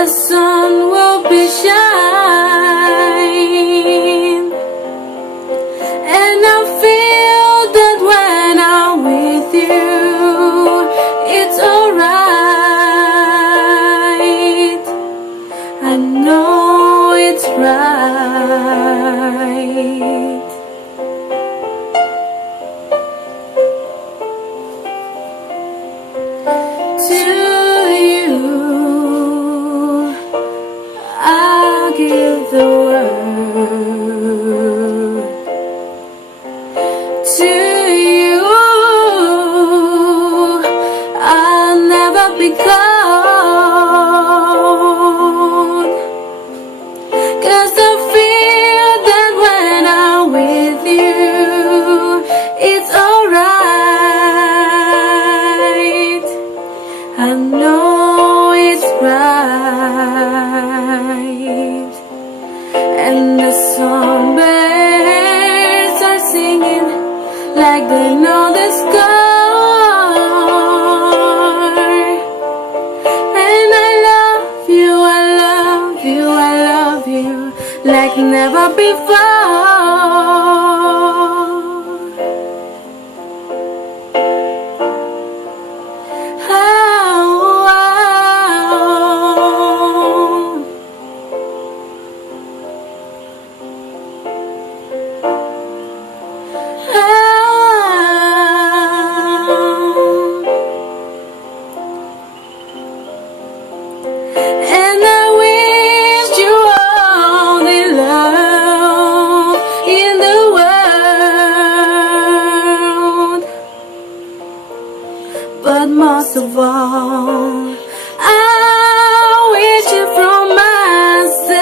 the sun will be shining, and I feel that when I'm with you, it's alright. I know it's right. To you, I'll give the word. To you, I'll never be cold, 'cause I feel that when I'm with you, it's alright. I know it's right. And the songbirds are singing like they know the score. And I love you, I love you, I love you like never before. And I wish you all the love in the world, but most of all, I wish it from myself.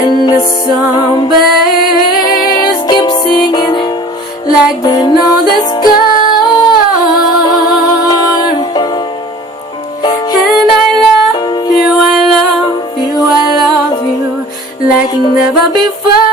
And the songbirds keep singing like they know the score. Like never before.